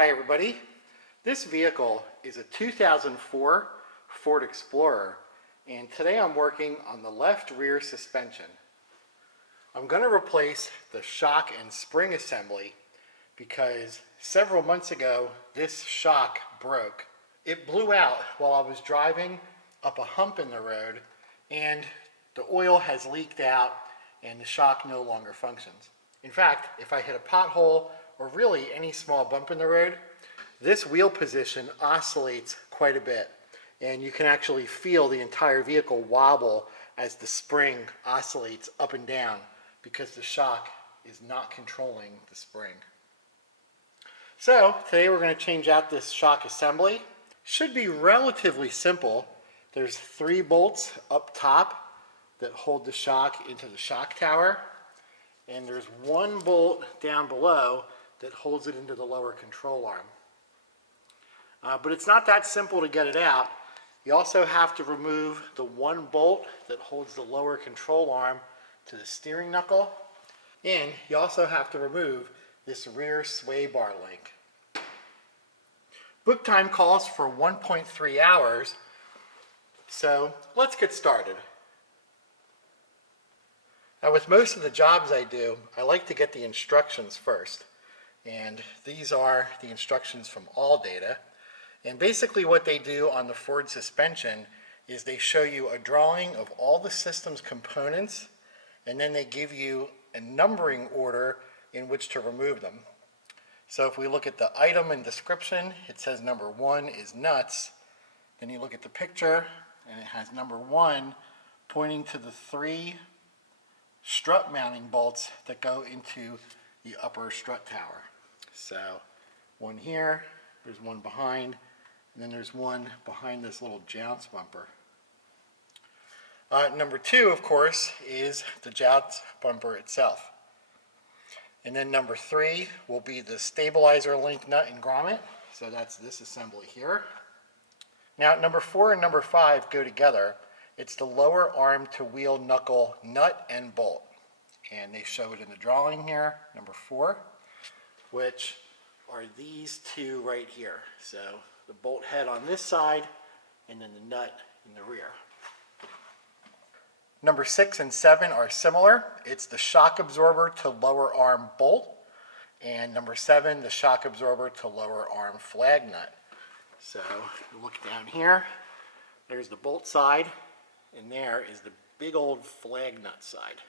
Hi everybody. This vehicle is a 2004 Ford Explorer, and today I'm working on the left rear suspension. I'm going to replace the shock and spring assembly because several months ago this shock broke. It blew out while I was driving up a hump in the road, and the oil has leaked out and the shock no longer functions. In fact, if I hit a pothole or really any small bump in the road, this wheel position oscillates quite a bit, and you can actually feel the entire vehicle wobble as the spring oscillates up and down because the shock is not controlling the spring. So today we're going to change out this shock assembly. Should be relatively simple. There's 3 bolts up top that hold the shock into the shock tower, and there's 1 bolt down below that holds it into the lower control arm. But it's not that simple to get it out. You also have to remove the 1 bolt that holds the lower control arm to the steering knuckle, and you also have to remove this rear sway bar link. Book time calls for 1.3 hours, so let's get started. Now, with most of the jobs I do, I like to get the instructions first, and these are the instructions from ALLDATA. And basically what they do on the Ford suspension is they show you a drawing of all the system's components, and then they give you a numbering order in which to remove them. So if we look at the item and description, it says number 1 is nuts. Then you look at the picture and it has number 1 pointing to the 3 strut mounting bolts that go into the upper strut tower. So 1 here, there's 1 behind, and then there's 1 behind this little jounce bumper. Number 2, of course, is the jounce bumper itself. And then number 3 will be the stabilizer link nut and grommet. So that's this assembly here. Now number 4 and number 5 go together. It's the lower arm to wheel knuckle nut and bolt. And they show it in the drawing here, number 4, which are these 2 right here. So the bolt head on this side and then the nut in the rear. Number 6 and 7 are similar. It's the shock absorber to lower arm bolt, and number 7, the shock absorber to lower arm flag nut. So look down here, there's the bolt side, and there is the big old flag nut side.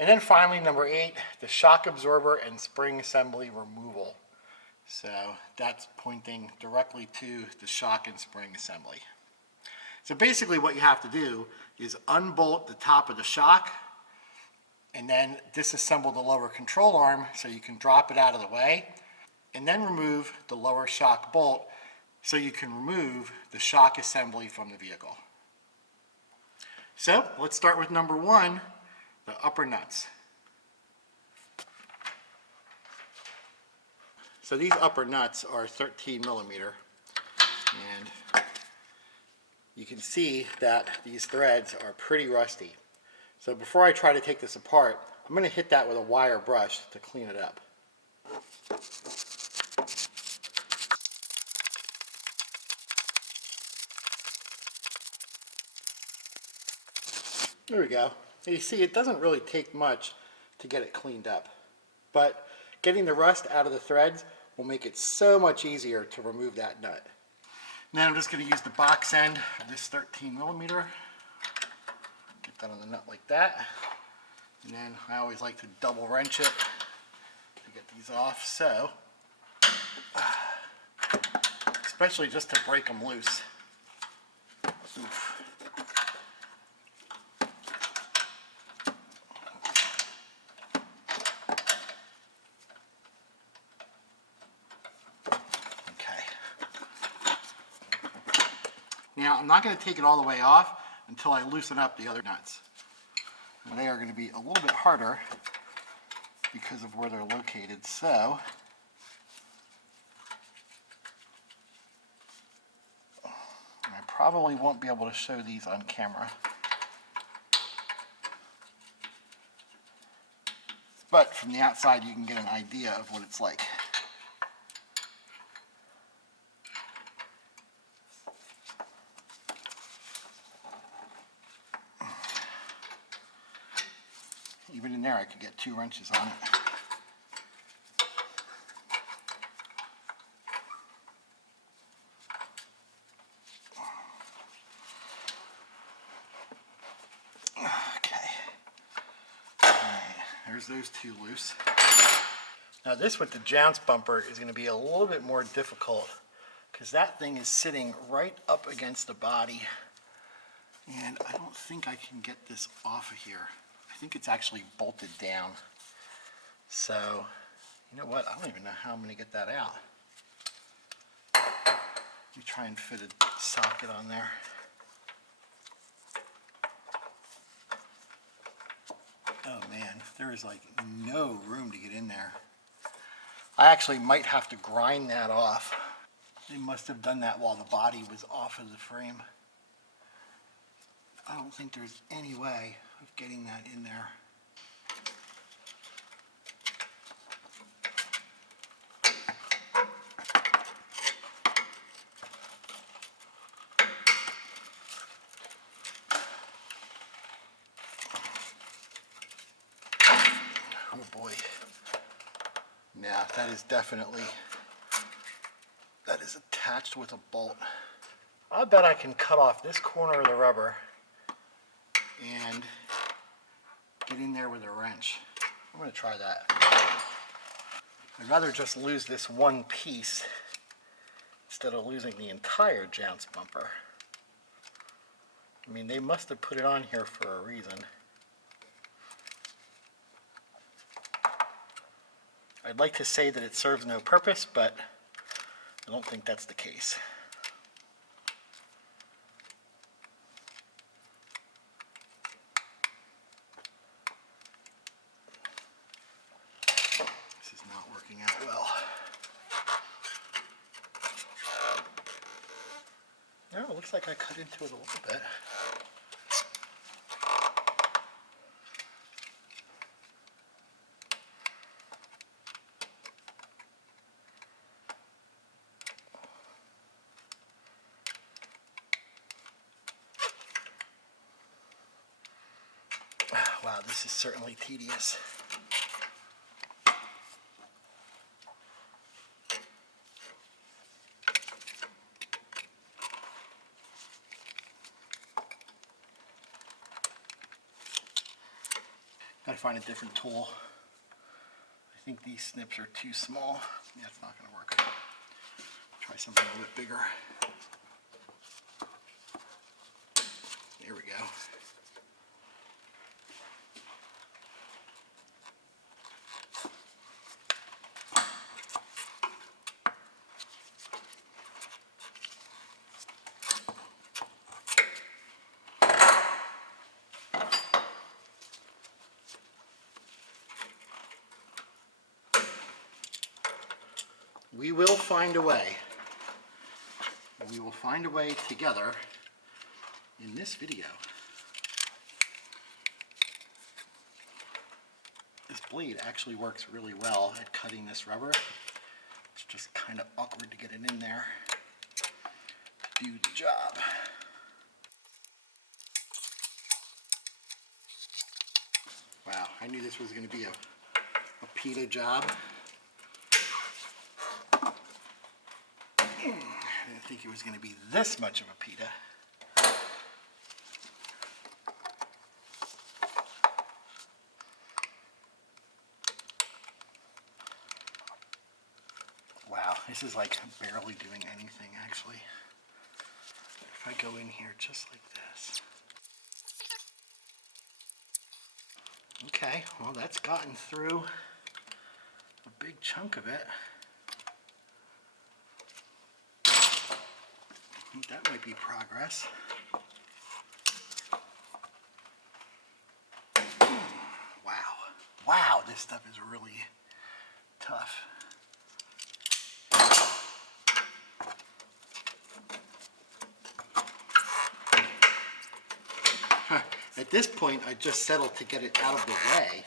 And then finally, number 8, the shock absorber and spring assembly removal. So that's pointing directly to the shock and spring assembly. So basically what you have to do is unbolt the top of the shock and then disassemble the lower control arm so you can drop it out of the way, and then remove the lower shock bolt so you can remove the shock assembly from the vehicle. So let's start with number 1, the upper nuts. So these upper nuts are 13 millimeter, and you can see that these threads are pretty rusty. So before I try to take this apart, I'm going to hit that with a wire brush to clean it up. There we go. And you see, it doesn't really take much to get it cleaned up, but getting the rust out of the threads will make it so much easier to remove that nut. Now I'm just going to use the box end of this 13 millimeter. Get that on the nut like that. And then I always like to double wrench it to get these off, so especially just to break them loose. Oof. Now, I'm not going to take it all the way off until I loosen up the other nuts. And they are going to be a little bit harder because of where they're located. So, I probably won't be able to show these on camera. But from the outside you can get an idea of what it's like. Even in there I could get 2 wrenches on it. Okay. Alright, there's those 2 loose. Now this with the jounce bumper is going to be a little bit more difficult because that thing is sitting right up against the body. And I don't think I can get this off of here. I think it's actually bolted down. So, you know what? I don't even know how I'm going to get that out. Let me try and fit a socket on there. Oh man, there is like no room to get in there. I actually might have to grind that off. They must have done that while the body was off of the frame. I don't think there's any way of getting that in there. Oh boy. Now that is definitely, that is attached with a bolt. I bet I can cut off this corner of the rubber and get in there with a wrench. I'm going to try that. I'd rather just lose this one piece instead of losing the entire jounce bumper. I mean, they must have put it on here for a reason. I'd like to say that it serves no purpose, but I don't think that's the case. This is not working out well. No, it looks like I cut into it a little bit. Wow, this is certainly tedious. Gotta find a different tool. I think these snips are too small. Yeah, it's not gonna work. Try something a little bit bigger. There we go. We will find a way. We will find a way together in this video. This blade actually works really well at cutting this rubber. It's just kind of awkward to get it in there to do the job. Wow, I knew this was going to be a pita job. I didn't think it was going to be this much of a pita. Wow, this is like barely doing anything actually. If I go in here just like this. Okay, well that's gotten through a big chunk of it. I think that might be progress. Wow. Wow, this stuff is really tough. At this point, I just settled to get it out of the way.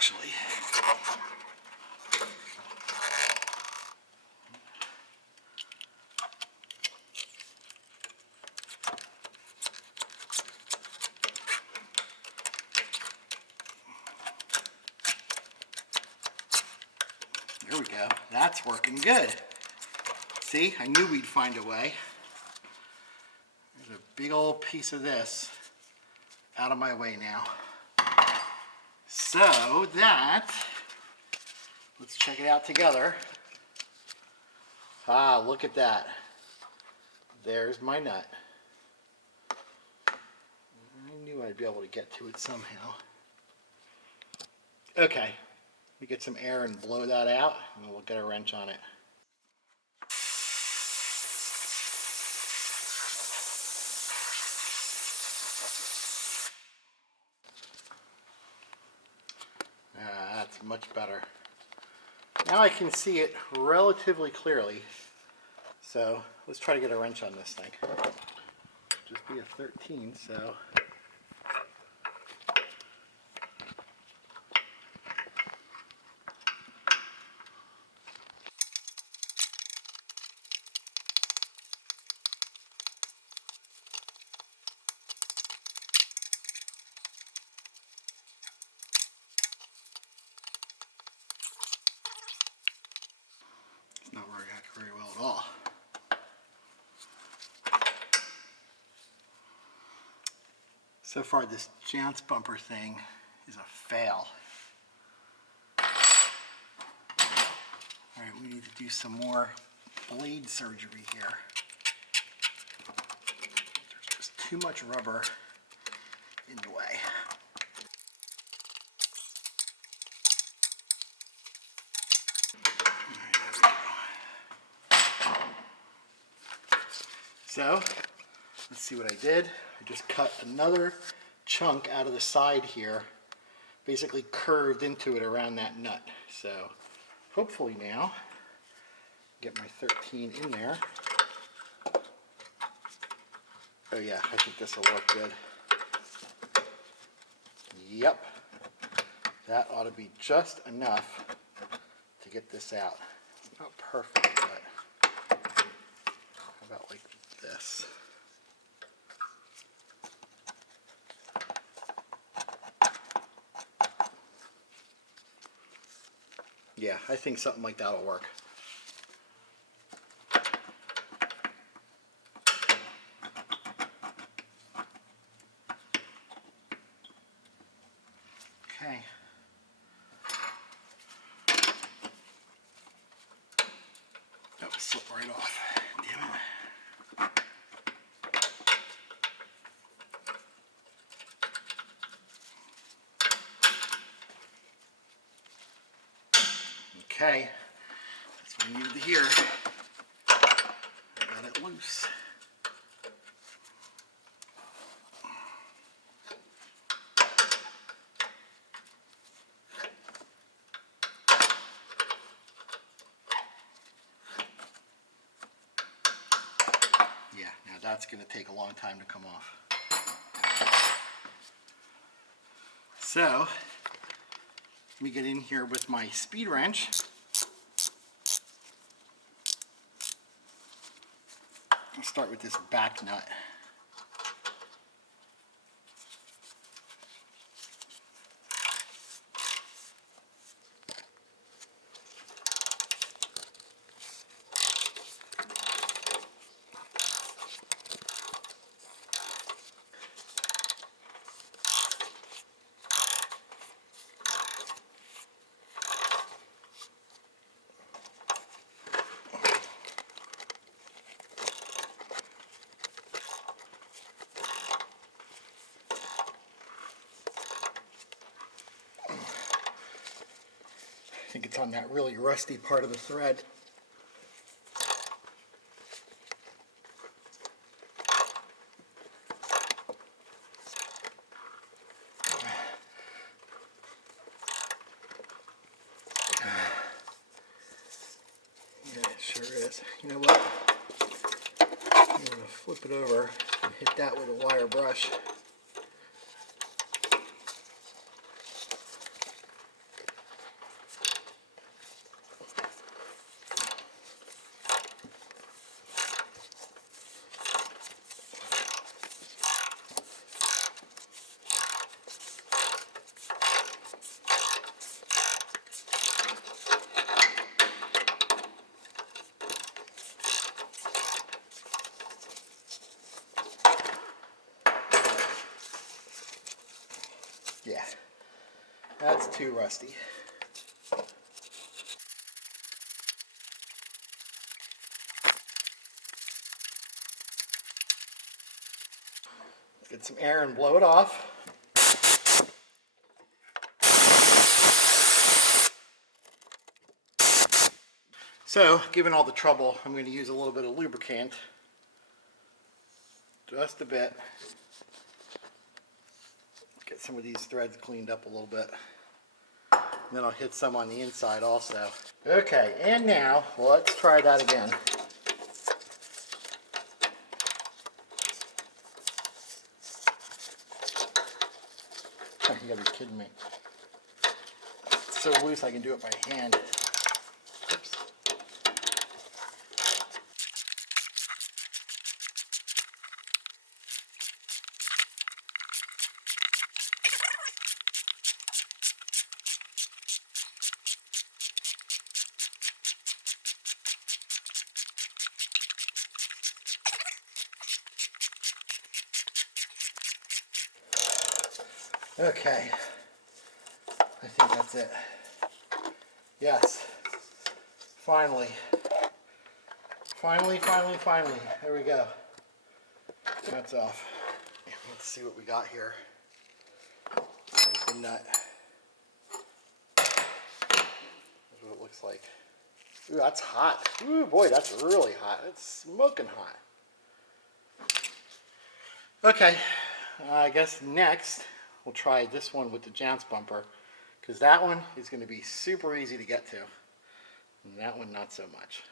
actually. There we go. That's working good. See, I knew we'd find a way. There's a big old piece of this out of my way now. So that, let's check it out together. Ah, look at that. There's my nut. I knew I'd be able to get to it somehow. Okay, let me get some air and blow that out, and we'll get a wrench on it. That's much better. Now I can see it relatively clearly. So let's try to get a wrench on this thing. Just be a 13, so. It's not working out very well at all. So far, this jounce bumper thing is a fail. All right, we need to do some more blade surgery here. There's just too much rubber in the way. So, let's see what I did. I just cut another chunk out of the side here, basically curved into it around that nut. So, hopefully now, get my 13 in there. Oh yeah, I think this will work good. Yep, that ought to be just enough to get this out. Not perfect, but how about like this? Yeah, I think something like that will work. Okay. Oh, it slipped right off. Damn it. Okay, that's what I needed to hear. Got it loose. Yeah, now that's going to take a long time to come off. So, let me get in here with my speed wrench. I'll start with this back nut. I think it's on that really rusty part of the thread. Yeah, it sure is. You know what? I'm going to flip it over and hit that with a wire brush. Yeah, that's too rusty. Get some air and blow it off. So, given all the trouble, I'm going to use a little bit of lubricant. Just a bit. Get some of these threads cleaned up a little bit. And then I'll hit some on the inside also. Okay, and now let's try that again. Oh, you gotta be kidding me. It's so loose I can do it by hand. Oops. Okay, I think that's it. Yes, finally. Finally. There we go. That's off. Let's see what we got here. There's the nut. That's what it looks like. Ooh, that's hot. Ooh, boy, that's really hot. It's smoking hot. Okay, I guess next we'll try this one with the jounce bumper, because that one is going to be super easy to get to, and that one not so much.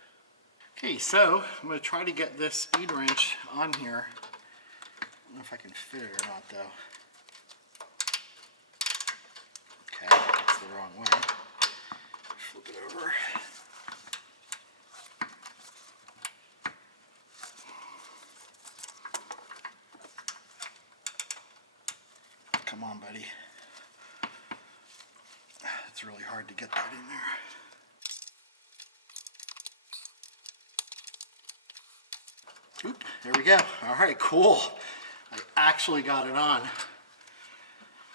Okay, so I'm going to try to get this speed wrench on here. I don't know if I can fit it or not though. Okay, that's the wrong way. Flip it over. Come on, buddy. It's really hard to get that in there. Oop, there we go. All right, cool. I actually got it on.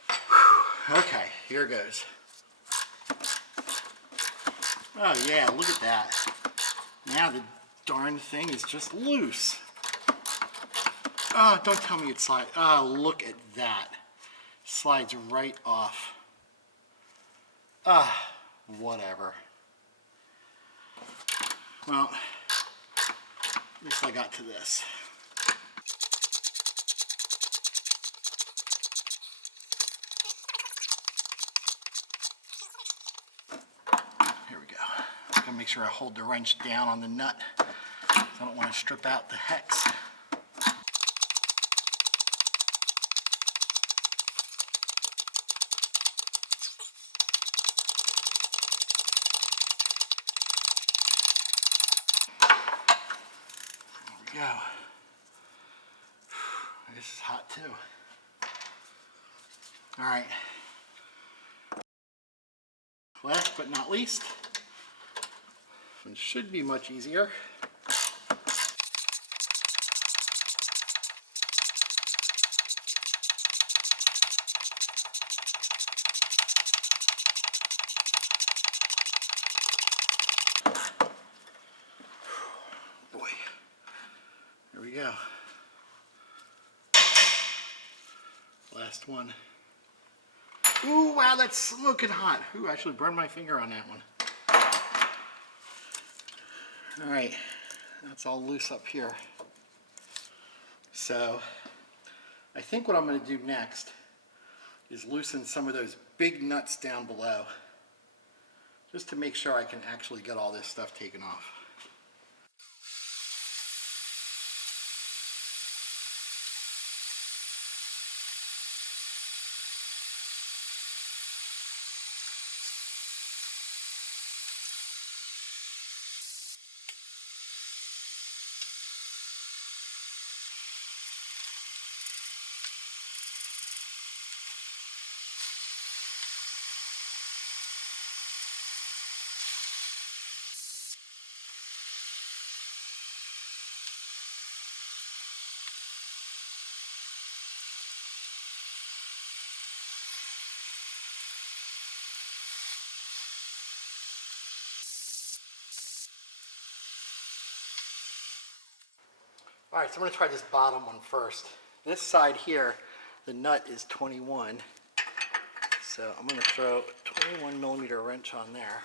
Whew. Okay, here goes. Oh yeah, look at that. Now the darn thing is just loose. Oh, don't tell me it slides. Oh, look at that. Slides right off. Ah, whatever. Well, at least I got to this. Here we go. I'm gonna make sure I hold the wrench down on the nut, because I don't want to strip out the hex. There we go. This is hot too. All right. Last but not least, it should be much easier. Boy, there we go. Last one. Ooh, wow, that's smoking hot. Ooh, I actually burned my finger on that one. All right, that's all loose up here. So, I think what I'm going to do next is loosen some of those big nuts down below, just to make sure I can actually get all this stuff taken off. All right, so I'm going to try this bottom one first. This side here, the nut is 21. So I'm going to throw a 21 millimeter wrench on there.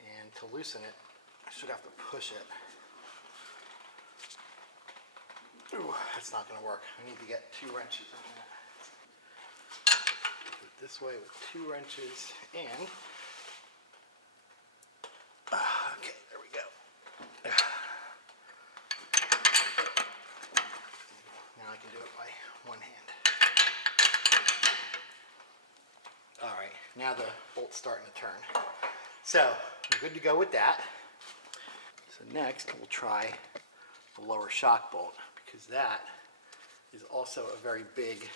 And to loosen it, I should have to push it. Ooh, that's not going to work. I need to get 2 wrenches in that. Do it this way with 2 wrenches and... okay, there we go. Now I can do it by one hand. All right, now the bolt's starting to turn. So I'm good to go with that. So next we'll try the lower shock bolt, because that is also a very big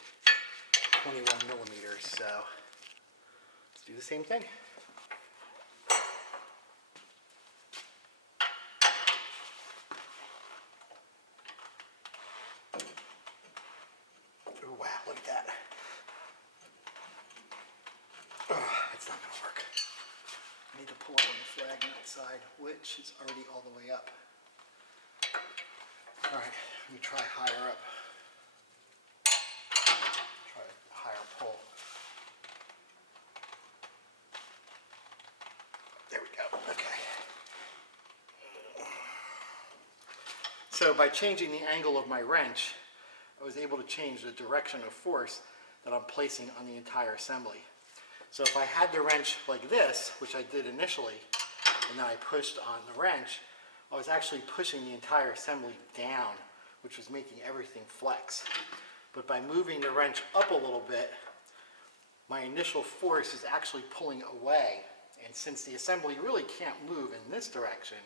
21 millimeters. So let's do the same thing. Oh wow, look at that. Oh, that's not going to work. I need to pull up on the flag nut side, which is already all the way up. All right, let me try higher up. Try a higher pull. There we go. Okay. So by changing the angle of my wrench, I was able to change the direction of force that I'm placing on the entire assembly. So if I had the wrench like this, which I did initially, and then I pushed on the wrench, I was actually pushing the entire assembly down, which was making everything flex. But by moving the wrench up a little bit, my initial force is actually pulling away. And since the assembly really can't move in this direction,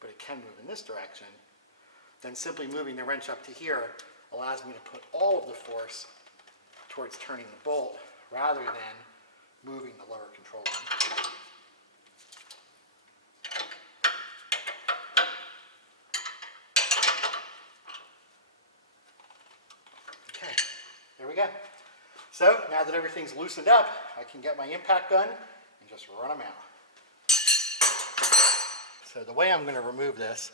but it can move in this direction, then simply moving the wrench up to here allows me to put all of the force towards turning the bolt rather than moving the lower control arm. Okay, there we go. So now that everything's loosened up, I can get my impact gun and just run them out. So the way I'm going to remove this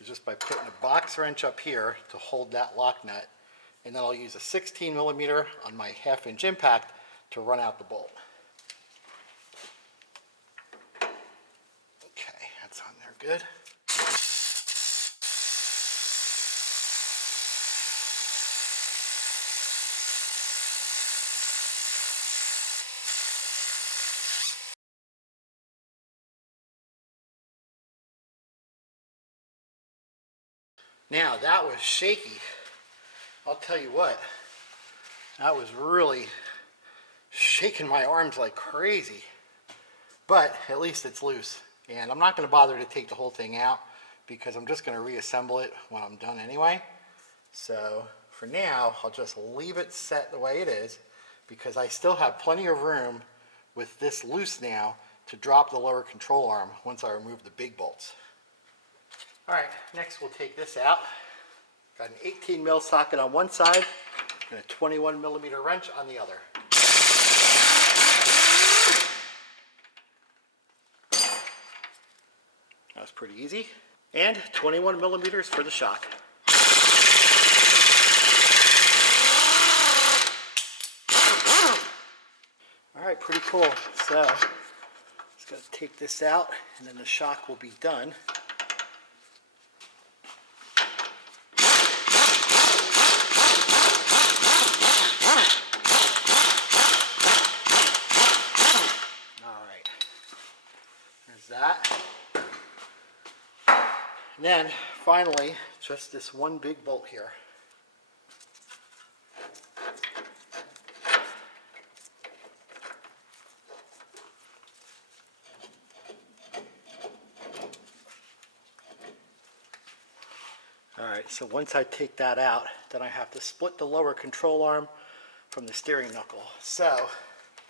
is just by putting a box wrench up here to hold that lock nut, and then I'll use a 16 millimeter on my 1/2 inch impact to run out the bolt. Okay, that's on there good. Now that was shaky. I'll tell you what, that was really shaking my arms like crazy. But at least it's loose. And I'm not going to bother to take the whole thing out because I'm just going to reassemble it when I'm done anyway. So for now, I'll just leave it set the way it is because I still have plenty of room with this loose now to drop the lower control arm once I remove the big bolts. All right, next we'll take this out. Got an 18 mil socket on one side and a 21 millimeter wrench on the other. That was pretty easy. And 21 millimeters for the shock. All right, pretty cool. So just got to take this out and then the shock will be done. That. And then finally, just this one big bolt here. All right, so once I take that out, then I have to split the lower control arm from the steering knuckle. So,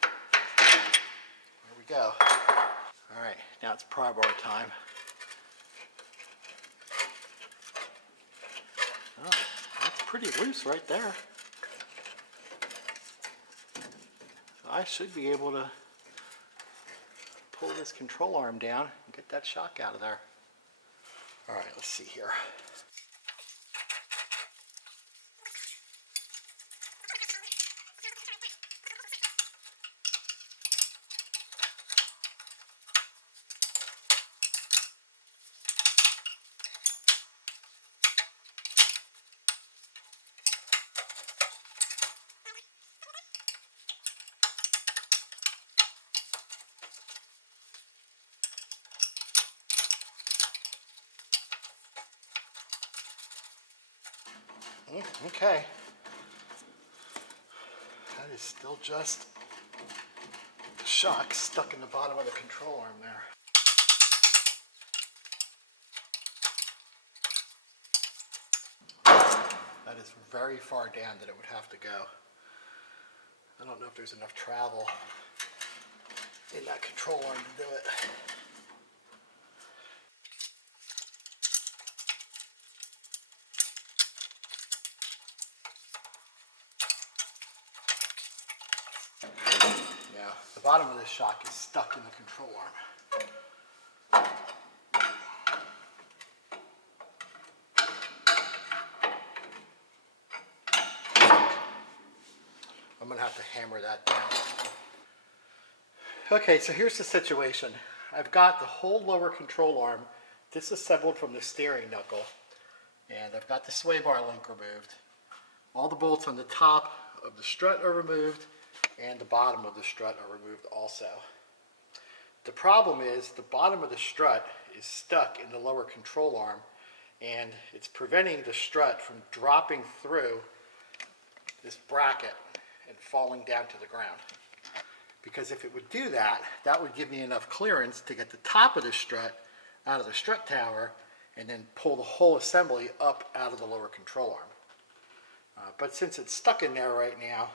here we go. All right, now it's pry bar time. Oh, that's pretty loose right there. So I should be able to pull this control arm down and get that shock out of there. All right, let's see here. Okay. That is still just the shock stuck in the bottom of the control arm there. That is very far down that it would have to go. I don't know if there's enough travel in that control arm to do it. Yeah, the bottom of this shock is stuck in the control arm. I'm going to have to hammer that down. Okay, so here's the situation. I've got the whole lower control arm disassembled from the steering knuckle, and I've got the sway bar link removed. All the bolts on the top of the strut are removed, and the bottom of the strut are removed also. The problem is the bottom of the strut is stuck in the lower control arm, and it's preventing the strut from dropping through this bracket and falling down to the ground. Because if it would do that, that would give me enough clearance to get the top of the strut out of the strut tower and then pull the whole assembly up out of the lower control arm. But since it's stuck in there right now,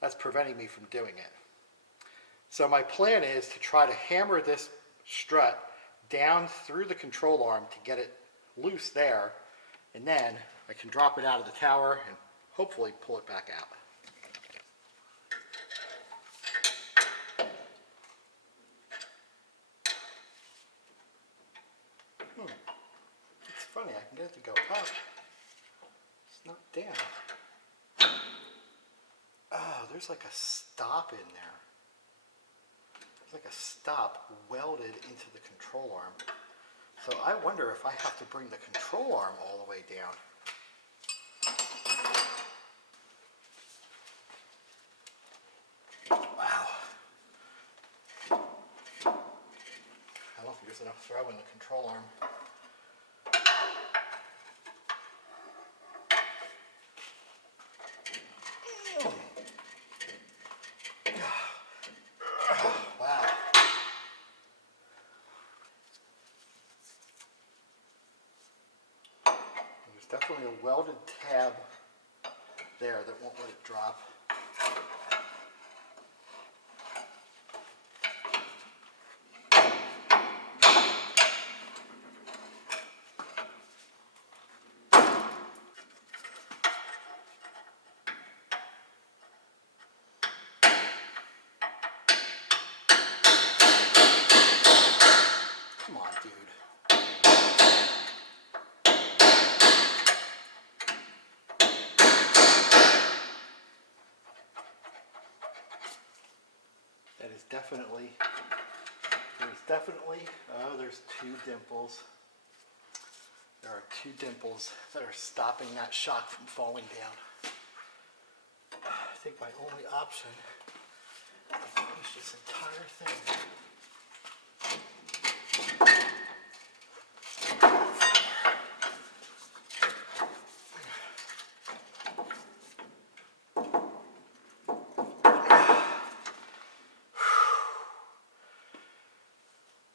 that's preventing me from doing it. So my plan is to try to hammer this strut down through the control arm to get it loose there, and then I can drop it out of the tower and hopefully pull it back out. It's funny, I can get it to go up. It's not down. Oh, there's like a stop in there. There's like a stop welded into the control arm. So I wonder if I have to bring the control arm all the way down. Wow. I don't think there's enough throw in the control arm. Wow. There's definitely a welded tab there that won't let it drop. Come on, dude. That is definitely, oh, there's two dimples. There are two dimples that are stopping that shock from falling down. I think my only option is to finish this entire thing.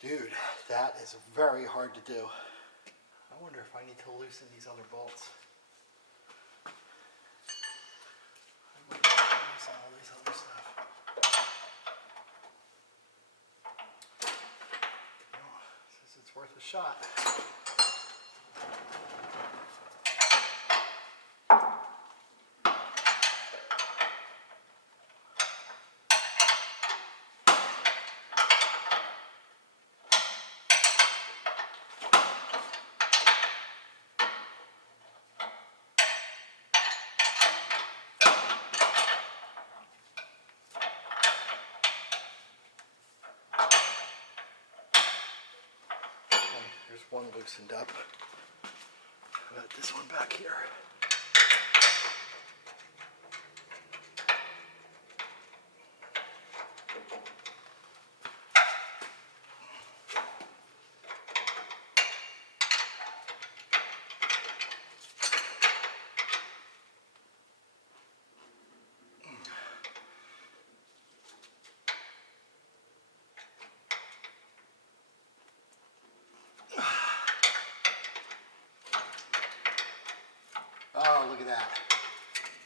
Dude, that is very hard to do. I wonder if I need to loosen these other bolts. I might need to loosen all this other stuff. Well, since it's worth a shot. There's one loosened up. How about this one back here?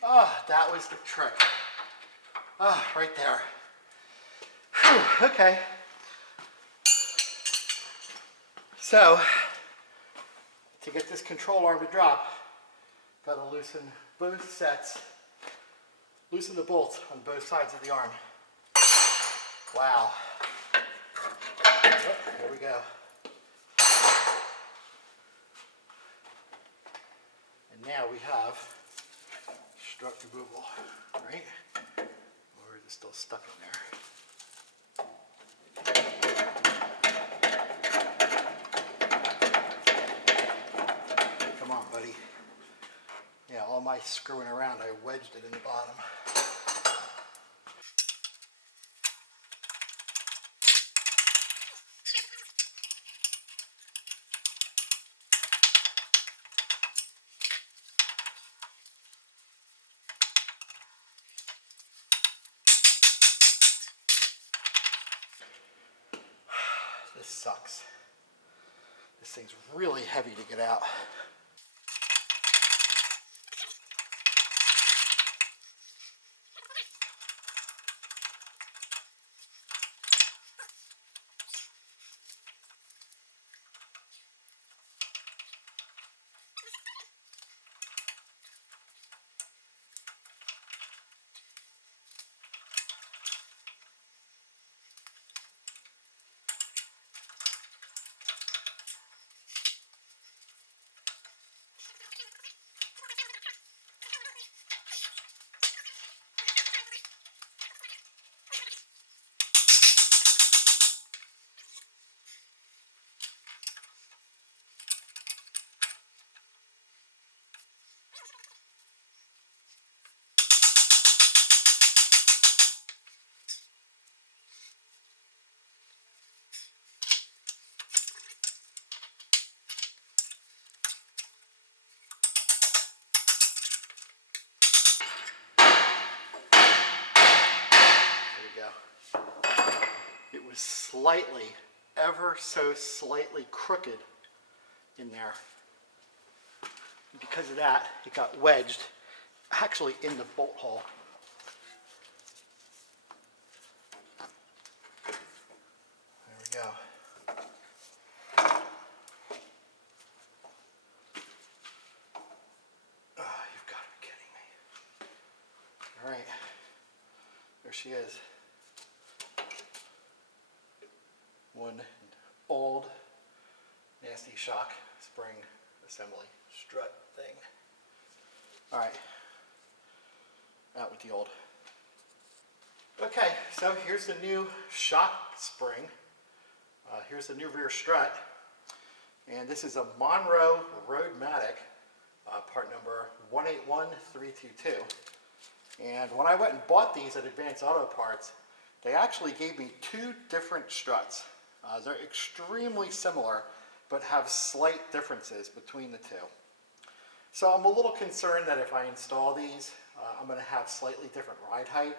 Oh, that was the trick. Ah, oh, right there. Whew, okay. So, to get this control arm to drop, got to loosen both sets, loosen the bolts on both sides of the arm. Wow. Oh, there we go. And now we have strut removal, right? Or is it still stuck in there? Come on, buddy. Yeah, all my screwing around, I wedged it in the bottom. This sucks. This thing's really heavy to get out. It was slightly, ever so slightly crooked in there. And because of that, it got wedged actually in the bolt hole. There we go. Oh, you've got to be kidding me. All right, there she is. One old nasty shock spring assembly strut thing. All right, out with the old. Okay, so here's the new shock spring. Here's the new rear strut. And this is a Monroe Roadmatic, part number 181322. And when I went and bought these at Advanced Auto Parts, they actually gave me two different struts. They're extremely similar, but have slight differences between the two. So I'm a little concerned that if I install these, I'm going to have slightly different ride height.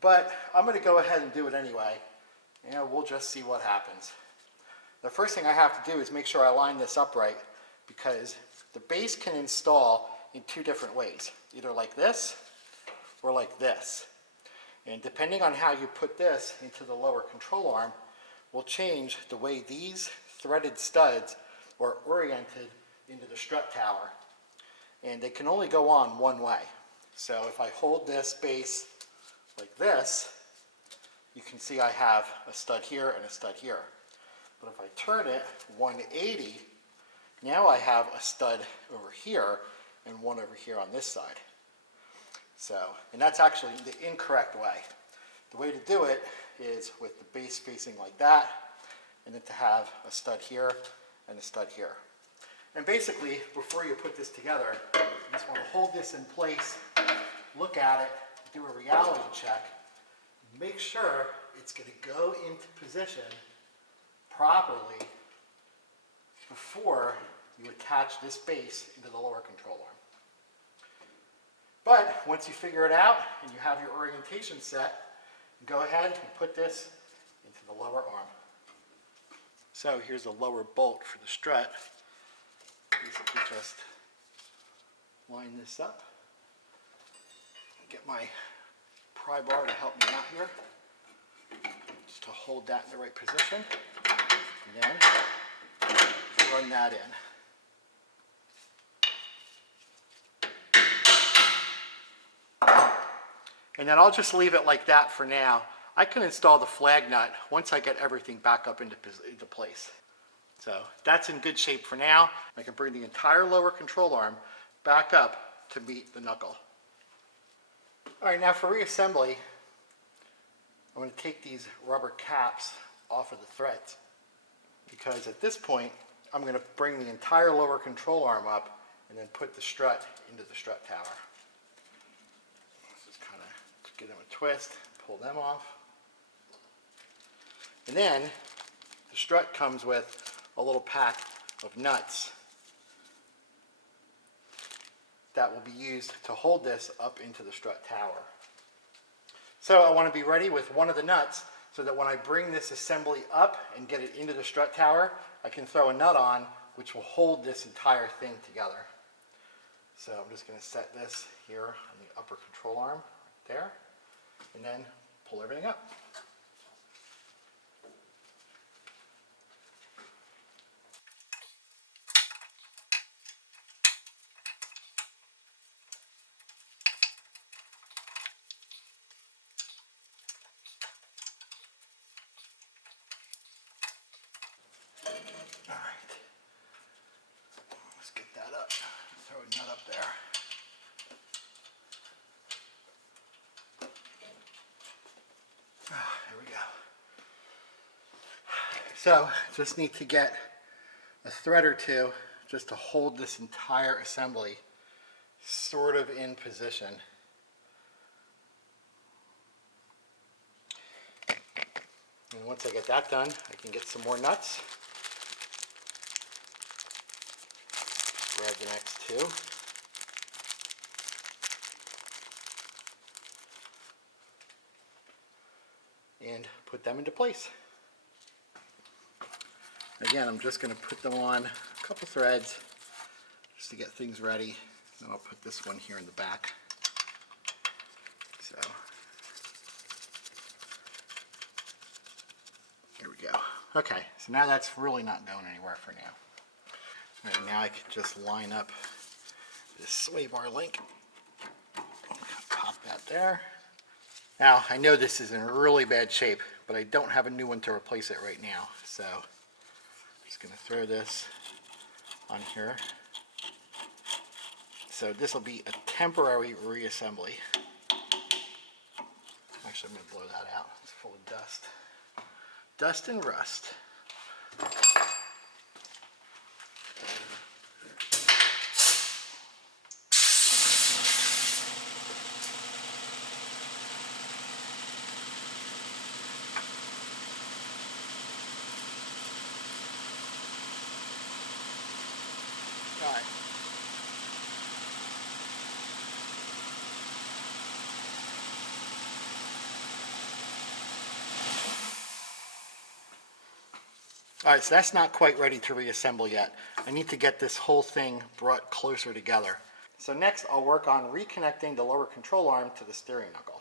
But I'm going to go ahead and do it anyway, and we'll just see what happens. The first thing I have to do is make sure I line this up right, because the base can install in two different ways, either like this or like this. And depending on how you put this into the lower control arm will change the way these threaded studs are oriented into the strut tower. And they can only go on one way. So if I hold this base like this, you can see I have a stud here and a stud here. But if I turn it 180, now I have a stud over here and one over here on this side. So, and that's actually the incorrect way. The way to do it is with the base facing like that, and then to have a stud here and a stud here. And basically, before you put this together, you just want to hold this in place, look at it, do a reality check, make sure it's going to go into position properly before you attach this base into the lower control arm. But once you figure it out and you have your orientation set, go ahead and put this into the lower arm. So here's the lower bolt for the strut. Basically just line this up Get my pry bar to help me out here, just to hold that in the right position, and then run that in. And then I'll just leave it like that for now. I can install the flag nut once I get everything back up into place. So that's in good shape for now. I can bring the entire lower control arm back up to meet the knuckle. All right, now for reassembly, I'm going to take these rubber caps off of the threads, because at this point I'm going to bring the entire lower control arm up and then put the strut into the strut tower. Just kind of give them a twist, pull them off. And then the strut comes with a little pack of nuts that will be used to hold this up into the strut tower. So I want to be ready with one of the nuts so that when I bring this assembly up and get it into the strut tower, I can throw a nut on which will hold this entire thing together. So I'm just going to set this here on the upper control arm, right there, and then pull everything up. All right, let's get that up. Throw a nut up there. There we go. So just need to get a thread or two just to hold this entire assembly sort of in position. And once I get that done, I can get some more nuts. Grab the next two. And put them into place. Again, I'm just going to put them on a couple threads just to get things ready. Then I'll put this one here in the back. So here we go. Okay, so now that's really not going anywhere for now. All right, now I can just line up this sway bar link. Pop that there. Now, I know this is in really bad shape, but I don't have a new one to replace it right now. So I'm just going to throw this on here. So this will be a temporary reassembly. Actually, I'm going to blow that out. It's full of dust. Dust and rust. All right. All right, so that's not quite ready to reassemble yet. I need to get this whole thing brought closer together. So next I'll work on reconnecting the lower control arm to the steering knuckle.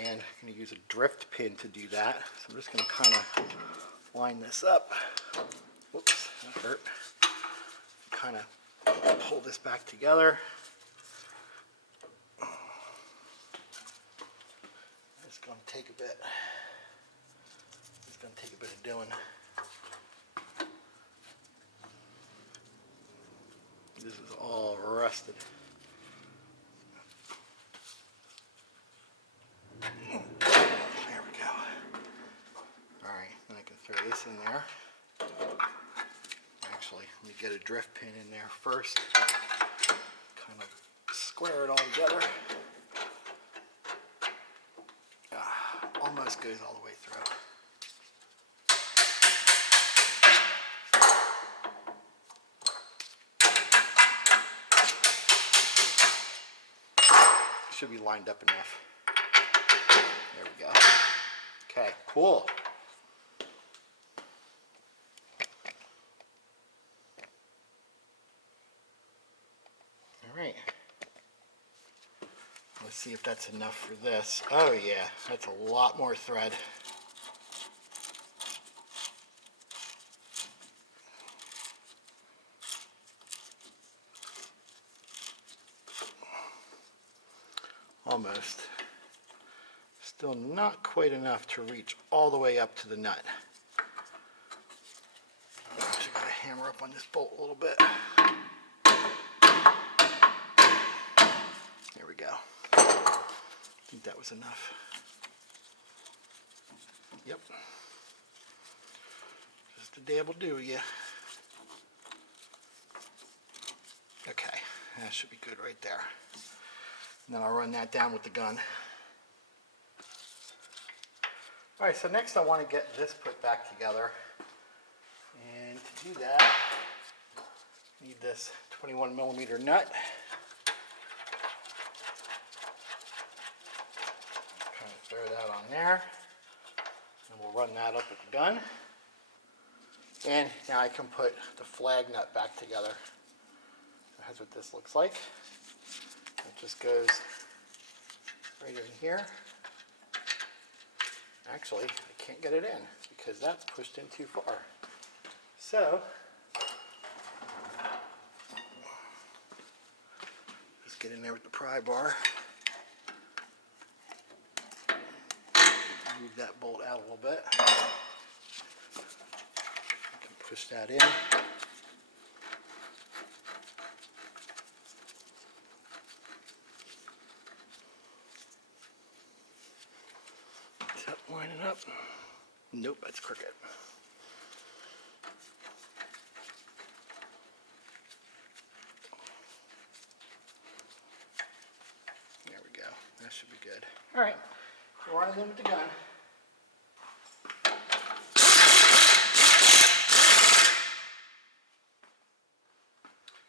And I'm going to use a drift pin to do that. So I'm just going to kind of line this up. Whoops, that hurt. Kind of pull this back together. It's going to take a bit. It's going to take a bit of doing. This is all rusted. There we go. All right, then I can throw this in there. Actually, let me get a drift pin in there first. Kind of square it all together. Almost goes all the way through. Should be lined up enough. There we go. Okay, cool. Let's see if that's enough for this. Oh yeah, that's a lot more thread. Almost. Still not quite enough to reach all the way up to the nut. Actually gotta hammer up on this bolt a little bit. There we go. I think that was enough. Yep. Just a dab will do ya. Okay, that should be good right there. And then I'll run that down with the gun. Alright, so next I want to get this put back together. And to do that, I need this 21mm nut. Kind of throw that on there. And we'll run that up with the gun. And now I can put the flag nut back together. That's what this looks like. It just goes right in here. Actually, I can't get it in because that's pushed in too far. So, just get in there with the pry bar. Move that bolt out a little bit. I can push that in. Line it up. Nope, that's crooked. There we go. That should be good. All right, so running in with the gun.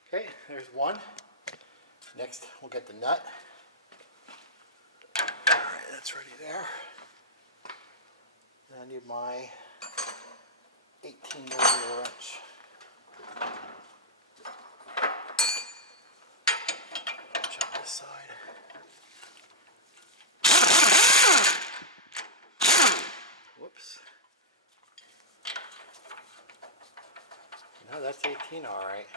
Okay, there's one. Next, we'll get the nut. All right, that's ready there. I need my 18mm wrench. Wrench on this side. Whoops. No, that's 18 all right.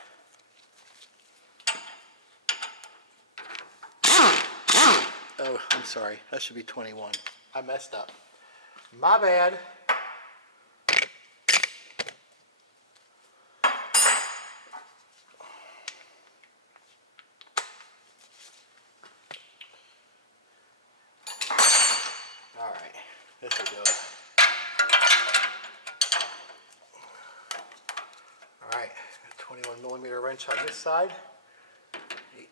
Oh, I'm sorry. That should be 21. I messed up. My bad. All right, this will do it. All right, 21mm wrench on this side,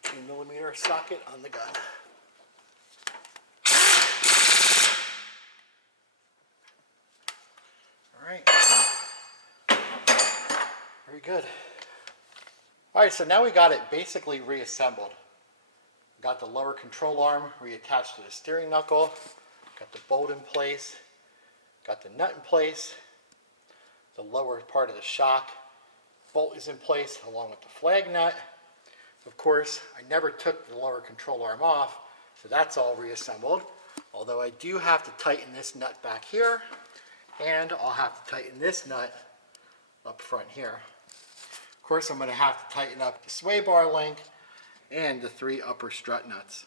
18mm socket on the gun. Alright, very good. Alright, so now we got it basically reassembled. Got the lower control arm reattached to the steering knuckle, got the bolt in place, got the nut in place, the lower part of the shock bolt is in place along with the flag nut. Of course, I never took the lower control arm off, so that's all reassembled. Although I do have to tighten this nut back here. And I'll have to tighten this nut up front here. Of course, I'm going to have to tighten up the sway bar link and the 3 upper strut nuts.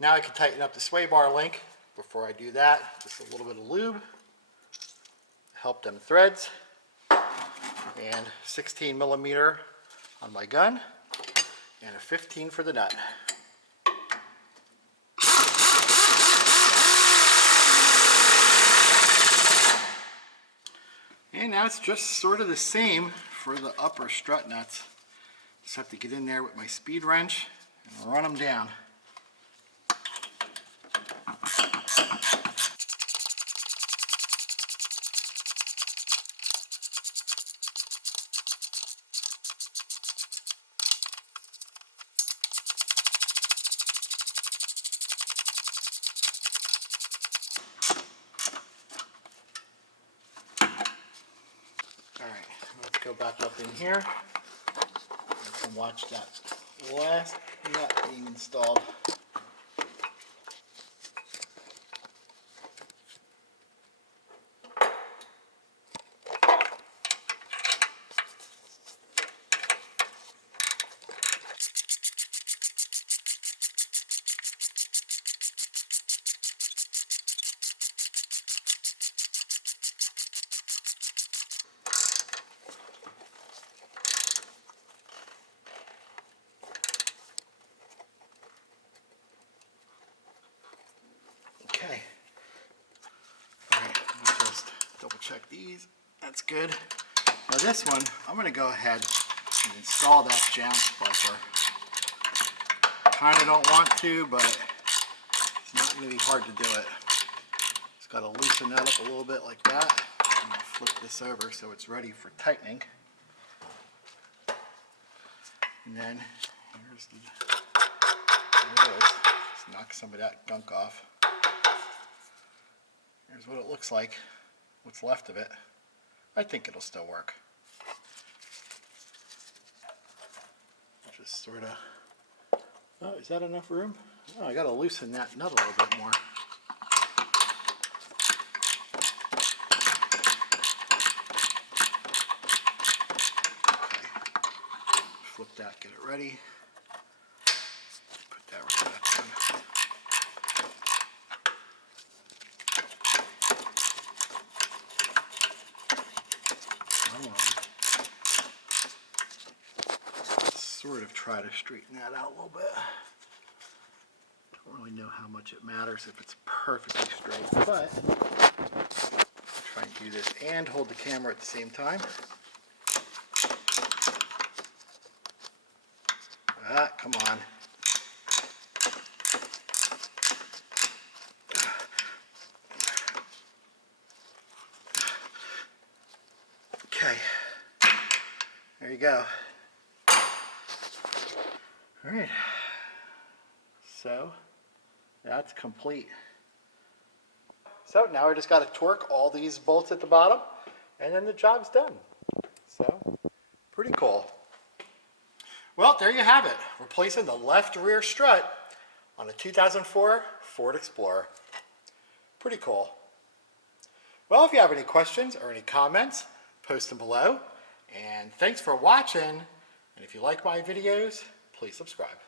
Now I can tighten up the sway bar link. Before I do that, just a little bit of lube. Help them threads. And 16mm on my gun. And a 15 for the nut. And now it's just sort of the same for the upper strut nuts. Just have to get in there with my speed wrench and run them down. Alright, let's go back up in here. and watch that last nut being installed. Okay. All right, let me just double check these. That's good. Now this one, I'm going to go ahead and install that jounce buffer. Kind of don't want to, but it's not going to be hard to do it. Just got to loosen that up a little bit like that. I'm going to flip this over so it's ready for tightening. And then here's the, there it is. Just knock some of that gunk off. Here's what it looks like, what's left of it. I think it'll still work. Just sort of, oh, is that enough room? Oh, I gotta loosen that nut a little bit more. Okay, flip that, get it ready. Put that right back in. Sort of try to straighten that out a little bit. Don't really know how much it matters if it's perfectly straight, but I'll try and do this and hold the camera at the same time. Ah, come on. Okay, there you go. All right, so that's complete. So now I just got to torque all these bolts at the bottom, and then the job's done. So, pretty cool. Well, there you have it. Replacing the left rear strut on a 2004 Ford Explorer. Pretty cool. Well, if you have any questions or any comments, post them below. And thanks for watching. And if you like my videos, please subscribe.